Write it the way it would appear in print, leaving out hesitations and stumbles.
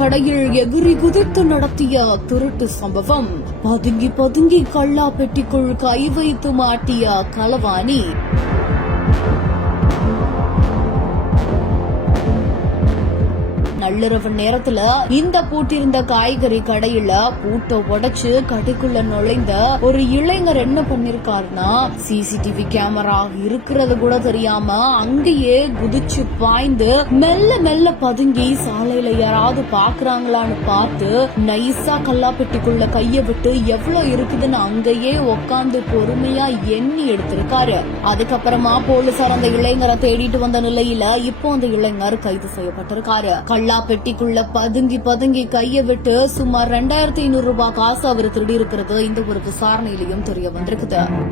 கடையில் எகிரி குதித்து நடத்திய திருட்டு சம்பவம். பதுங்கி பதுங்கி கள்ளா பெட்டிக்குள் கை வைத்து மாட்டிய களவாணி. நள்ளிரவு நேரத்துல இந்த பூட்டிருந்த காய்கறி கடையில பூட்டை உடைச்சு கடைக்குள்ள நுழைந்த ஒரு இளைஞர் என்ன பண்ணிருக்காருன்னா, சிசிடிவி கேமரா இருக்கிறது கூட தெரியாம அங்கேயே குதிச்சு பாய்ந்து மெல்ல மெல்ல பதுங்கி சாலையில யாராவது பாக்குறாங்களான்னு பார்த்து நைஸா கல்லாப்பெட்டிக்குள்ள கைய விட்டு எவ்வளவு இருக்குதுன்னு அங்கேயே உக்காந்து பொறுமையா எண்ணி எடுத்திருக்காரு. அதுக்கப்புறமா போலீசார் அந்த இளைஞரை தேடிட்டு வந்த நிலையில இப்போ அந்த இளைஞர் கைது செய்யப்பட்டிருக்காரு. பெட்டிக்குள்ள பதுங்கி பதுங்கி கைய விட்டு சுமார் 2500 ரூபாய் காசு அவர் திருடி இருக்கிறது இந்த ஒரு விசாரணையிலையும் தெரிய வந்திருக்குது.